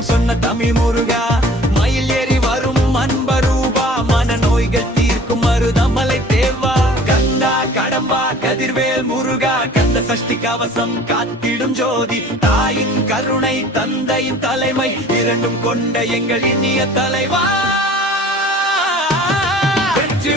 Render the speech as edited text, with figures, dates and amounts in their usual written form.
வேதம் சொன்ன தமிழ் முருகா, மயில் ஏறி வரும் அன்பரூபா, மன நோய்கள் தீர்க்கும் மருதமலை தேவா, கந்தா கடம்பா கதிர்வேல் முருகா, கந்த சஷ்டி கவசம் காத்திடும் ஜோதி, தாயின் கருணை தந்தையின் தலைமை இரண்டும் கொண்ட எங்கள் இனிய தலைவா. வெற்றி